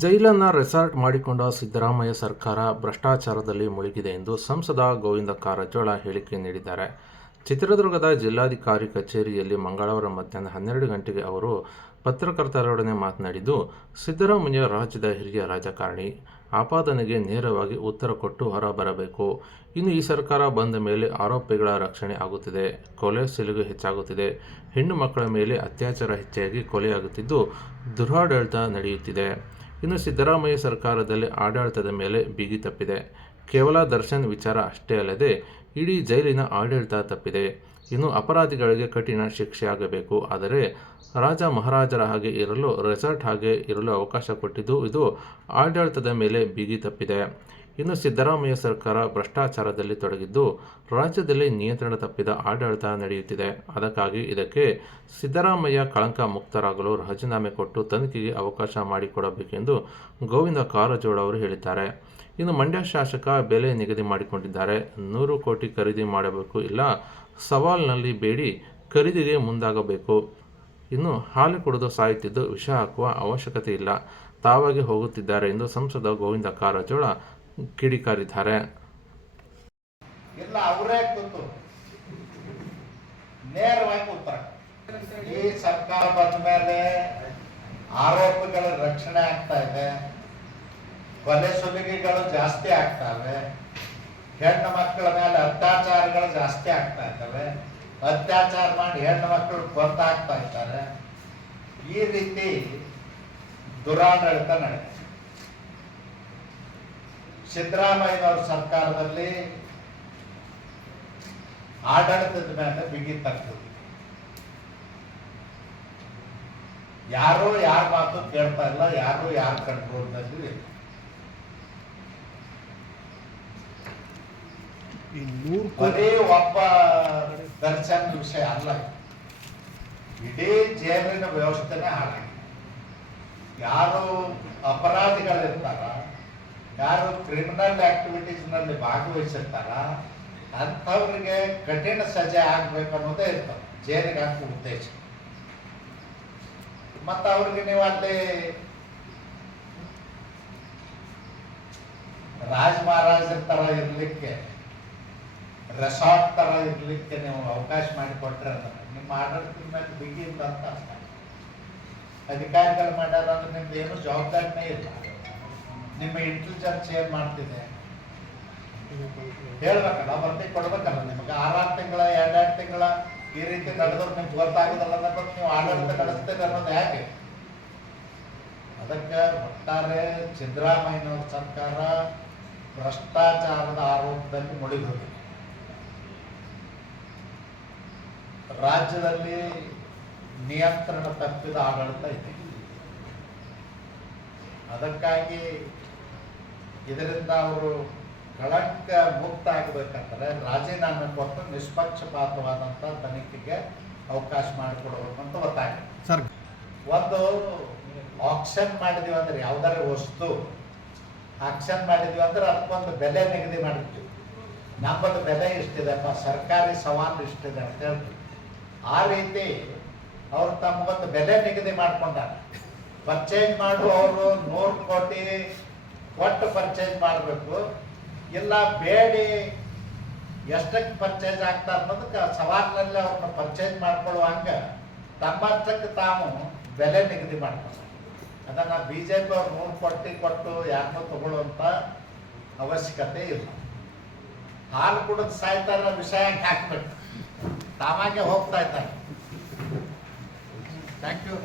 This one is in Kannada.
ಜೈಲನ್ನ ರೆಸಾರ್ಟ್ ಮಾಡಿಕೊಂಡ ಸಿದ್ದರಾಮಯ್ಯ ಸರ್ಕಾರ ಭ್ರಷ್ಟಾಚಾರದಲ್ಲಿ ಮುಳುಗಿದೆ ಎಂದು ಸಂಸದ ಗೋವಿಂದ ಕಾರಜೋಳ ಹೇಳಿಕೆ ನೀಡಿದ್ದಾರೆ. ಚಿತ್ರದುರ್ಗದ ಜಿಲ್ಲಾಧಿಕಾರಿ ಕಚೇರಿಯಲ್ಲಿ ಮಂಗಳವಾರ ಮಧ್ಯಾಹ್ನ ಹನ್ನೆರಡು ಗಂಟೆಗೆ ಅವರು ಪತ್ರಕರ್ತರೊಡನೆ ಮಾತನಾಡಿದ್ದು, ಸಿದ್ದರಾಮಯ್ಯ ರಾಜ್ಯದ ಹಿರಿಯ ರಾಜಕಾರಣಿ, ಆಪಾದನೆಗೆ ನೇರವಾಗಿ ಉತ್ತರ ಕೊಟ್ಟು ಹೊರಬರಬೇಕು. ಇನ್ನು ಈ ಸರ್ಕಾರ ಬಂದ ಮೇಲೆ ಆರೋಪಿಗಳ ರಕ್ಷಣೆ ಆಗುತ್ತಿದೆ. ಕೊಲೆ ಸಿಲುಗು ಹೆಚ್ಚಾಗುತ್ತಿದೆ. ಹೆಣ್ಣು ಮಕ್ಕಳ ಮೇಲೆ ಅತ್ಯಾಚಾರ ಹೆಚ್ಚಾಗಿ ಕೊಲೆಯಾಗುತ್ತಿದ್ದು, ದುರಾಡಳಿತ ನಡೆಯುತ್ತಿದೆ. ಇನ್ನು ಸಿದ್ದರಾಮಯ್ಯ ಸರ್ಕಾರದಲ್ಲಿ ಆಡಳಿತದ ಮೇಲೆ ಬಿಗಿ ತಪ್ಪಿದೆ. ಕೇವಲ ದರ್ಶನ್ ವಿಚಾರ ಅಷ್ಟೇ ಅಲ್ಲದೆ, ಇಡೀ ಜೈಲಿನ ಆಡಳಿತ ತಪ್ಪಿದೆ. ಇನ್ನು ಅಪರಾಧಿಗಳಿಗೆ ಕಠಿಣ ಶಿಕ್ಷೆ ಆಗಬೇಕು. ಆದರೆ, ರಾಜ ಮಹಾರಾಜರ ಹಾಗೆ ಇರಲು, ರೆಸಾರ್ಟ್ ಹಾಗೆ ಇರಲು ಅವಕಾಶ ಕೊಟ್ಟಿದ್ದು, ಇದು ಆಡಳಿತದ ಮೇಲೆ ಬಿಗಿ ತಪ್ಪಿದೆ. ಇನ್ನು ಸಿದ್ದರಾಮಯ್ಯ ಸರ್ಕಾರ ಭ್ರಷ್ಟಾಚಾರದಲ್ಲಿ ತೊಡಗಿದ್ದು, ರಾಜ್ಯದಲ್ಲಿ ನಿಯಂತ್ರಣ ತಪ್ಪಿದ ಆಡಳಿತ ನಡೆಯುತ್ತಿದೆ. ಅದಕ್ಕಾಗಿ ಇದಕ್ಕೆ ಸಿದ್ದರಾಮಯ್ಯ ಕಳಂಕ ಮುಕ್ತರಾಗಲು ರಾಜೀನಾಮೆ ಕೊಟ್ಟು ತನಿಖೆಗೆ ಅವಕಾಶ ಮಾಡಿಕೊಡಬೇಕೆಂದು ಗೋವಿಂದ ಕಾರಜೋಳ ಅವರು ಹೇಳಿದ್ದಾರೆ. ಇನ್ನು ಮಂಡ್ಯ ಶಾಸಕ ಬೆಲೆ ನಿಗದಿ ಮಾಡಿಕೊಂಡಿದ್ದಾರೆ. ನೂರು ಕೋಟಿ ಖರೀದಿ ಮಾಡಬೇಕು ಇಲ್ಲ, ಸವಾಲ್ನಲ್ಲಿ ಬೇಡಿ ಖರೀದಿಗೆ ಮುಂದಾಗಬೇಕು. ಇನ್ನು ಹಾಲು ಕುಡಿದು ಸಾಯುತ್ತಿದ್ದು ವಿಷ ಹಾಕುವ ಅವಶ್ಯಕತೆ ಇಲ್ಲ. ತಾವಾಗಿ ಹೋಗುತ್ತಿದ್ದಾರೆ ಎಂದು ಸಂಸದ ಗೋವಿಂದ ಕಾರಜೋಳ ಕಿಡಿಕಾರಿದ್ದಾರೆ. ಇಲ್ಲ ಅವರೇ ನೇರವಾಗಿ ಉತ್ತರ. ಈ ಸರ್ಕಾರ ಬಂದ ಮೇಲೆ ಆರೋಪಗಳ ರಕ್ಷಣೆ ಆಗ್ತಾ ಇದೆ. ಕೊಲೆ ಸುಲಿಗೆಗಳು ಜಾಸ್ತಿ ಆಗ್ತವೆ ಹೆಣ್ಣು ಮಕ್ಕಳ ಮೇಲೆ ಅತ್ಯಾಚಾರಗಳು ಜಾಸ್ತಿ ಆಗ್ತಾ ಇದ್ದಾವೆ. ಅತ್ಯಾಚಾರ ಮಾಡಿ ಹೆಣ್ಣು ಮಕ್ಕಳು ಗೊತ್ತಾಗ್ತಾ ಇದ್ದಾರೆ. ಈ ರೀತಿ ದುರಾಡಳಿತ ನಡೆದಿದೆ. ಸಿದ್ದರಾಮಯ್ಯನವ್ರ ಸರ್ಕಾರದಲ್ಲಿ ಆಡಳಿತದ ಮೇಲೆ ಬಿಗಿ ತರ್ತದೆ ಯಾರು ಯಾರ ಮಾತು ಕೇಳ್ತಾ ಇಲ್ಲ ಯಾರು ಯಾರ ಕಂಟ್ರೋಲ್ನಲ್ಲಿ ಇಲ್ಲ. ಬರೀ ಒಬ್ಬ ದರ್ಶನ್ ವಿಷಯ ಅಲ್ಲ ಇದು. ಇಡೀ ಜೈಲಿನ ವ್ಯವಸ್ಥೆನೇ ಹಾಳಾಗಿದೆ ಯಾರು ಅಪರಾಧಿಗಳಿರ್ತಾರ ಯಾರು ಕ್ರಿಮಿನಲ್ ಆಕ್ಟಿವಿಟೀಸ್ನಲ್ಲಿ ಭಾಗವಹಿಸಿರ್ತಾರ, ಅಂಥವ್ರಿಗೆ ಕಠಿಣ ಸಜೆ ಆಗ್ಬೇಕು ಅನ್ನೋದೇ ಇರ್ತವೆ, ಜೈಲಿಗೆ ಹಾಕುವ ಉದ್ದೇಶ. ಮತ್ತ ಅವ್ರಿಗೆ ನೀವು ಅಲ್ಲಿ ರಾಜ ಮಹಾರಾಜರ ತರ ಇರ್ಲಿಕ್ಕೆ ರೆಸಾರ್ಟ್ ತರ ಇರ್ಲಿಕ್ಕೆ ನೀವು ಅವಕಾಶ ಮಾಡಿಕೊಟ್ರೆ ಅಂದ್ರೆ ನಿಮ್ಮ ಆಡಳಿತದ ಮೇಲೆ ಬಿಗಿಯಿಂದ ಅಂತ ಅರ್ಥ ಅಧಿಕಾರಿಗಳು ಮಾಡ್ಯಾರ ನಿಮ್ದು ಏನು ಜವಾಬ್ದಾರಿನೇ ಇಲ್ಲ. ನಿಮ್ಮ ಇಂಟೆಲಿಜೆನ್ಸ್ ಶೇರ್ ಮಾಡ್ತಿದೆ. ಹೇಳ್ಬೇಕಲ್ಲ ವರದಿ ಕೊಡ್ಬೇಕಲ್ಲ ನಿಮಗೆ. ಆರಾರು ತಿಂಗಳ, ಎರಡೆರಡು ತಿಂಗಳ ಈ ರೀತಿ ನಡೆದ್ರೆ ನಿಮ್ಗೆ ಗೊತ್ತಾಗುದಲ್ಲ ಅನ್ನೋದು ನೀವು ಆಡಳಿತ ನಡೆಸ್ತೀರಿ ಅನ್ನೋದು ಹೇಗೆ ಅದಕ್ಕೆ ಒಟ್ಟಾರೆ ಸಿದ್ದರಾಮಯ್ಯನವ್ರ ಸರ್ಕಾರ ಭ್ರಷ್ಟಾಚಾರದ ಆರೋಪದಲ್ಲಿ ಮುಳುಗೋಗಿದೆ ರಾಜ್ಯದಲ್ಲಿ ನಿಯಂತ್ರಣ ತಪ್ಪಿದ ಆಡಳಿತ ಇದೆ. ಅದಕ್ಕಾಗಿ ಇದರಿಂದ ಅವರು ಕಳಂಕ ಮುಕ್ತ ಆಗಬೇಕಂದ್ರೆ ರಾಜೀನಾಮೆ ಕೊಟ್ಟು ನಿಷ್ಪಕ್ಷಪಾತವಾದಂಥ ತನಿಖೆಗೆ ಅವಕಾಶ ಮಾಡಿಕೊಡ್ಬೇಕು ಅಂತ ಸರ್. ಒಂದು ಆಕ್ಷನ್ ಮಾಡಿದೀವಿ ಅಂದ್ರೆ ಯಾವ್ದಾರ ವಸ್ತು. ಆಕ್ಷನ್ ಮಾಡಿದೀವಿ ಅಂದ್ರೆ ಅದಕ್ಕೊಂದು ಬೆಲೆ ನಿಗದಿ ಮಾಡಿದ್ವಿ. ನಮ್ಮದು ಬೆಲೆ ಇಷ್ಟಿದೆಪ್ಪ ಸರ್ಕಾರಿ ಸವಾಲು ಇಷ್ಟಿದೆ ಅಂತ ಹೇಳ್ತೀವಿ. ಆ ರೀತಿ ಅವ್ರು ತಮಗೊಂದು ಬೆಲೆ ನಿಗದಿ ಮಾಡ್ಕೊಂಡಾರ. ಪರ್ಚೇಸ್ ಮಾಡುವವರು ನೂರು ಕೋಟಿ ಕೊಟ್ಟು ಪರ್ಚೇಸ್ ಮಾಡಬೇಕು. ಇಲ್ಲ ಬೇಡಿ ಎಷ್ಟಕ್ಕೆ ಪರ್ಚೇಸ್ ಆಗ್ತಾ ಅನ್ನೋದಕ್ಕೆ ಸವಾಲಿನಲ್ಲಿ ಅವ್ರನ್ನ ಪರ್ಚೇಸ್ ಮಾಡ್ಕೊಳ್ಳುವಂಗ ತಮ್ಮಷ್ಟಕ್ಕೆ ತಾವು ಬೆಲೆ ನಿಗದಿ ಮಾಡ್ತಾರೆ ಅದನ್ನು ಬಿ ಜೆ ಪಿ ಅವ್ರು ನೂರು ಕೊಟ್ಟು ಕೊಟ್ಟು ಯಾರನ್ನೂ ತಗೊಳ್ಳುವಂಥ ಅವಶ್ಯಕತೆ ಇಲ್ಲ. ಹಾಲು ಕುಡಿದು ಸಾಯ್ತಾರ ವಿಷಯ ಹಾಕ್ಬೇಕು. ತಾವಾಗೆ ಹೋಗ್ತಾ ಇದ್ದಾರೆ. Thank you